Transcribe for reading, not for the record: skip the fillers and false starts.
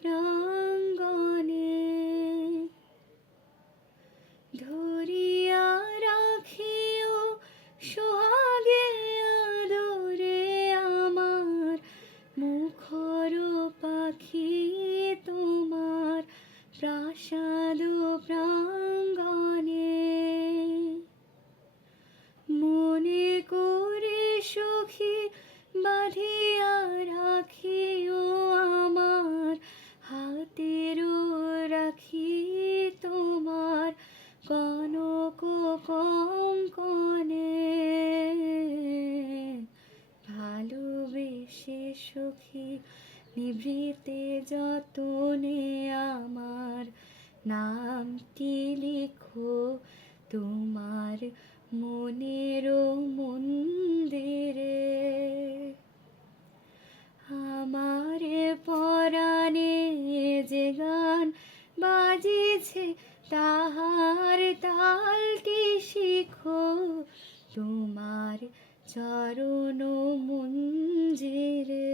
প্রাঙ্গণে ধরিয়া রাখিও সোহাগে আদরে আমার মুখর পাখি তোমার প্রাসাদ প্রাঙ্গণে মনে করে সখী বাঁধিয়া রাখিও আমার হাতের রাখি তোমার কনক কঙ্কনে ভালোবেসে সখী নিভৃতে যতনে আমার নামটি লিখো তোমার মনের মন্দিরে আমার পরাণে যে গান বাজিছে তাহার তালটি শিখো তোমার চরণ মঞ্জিরে।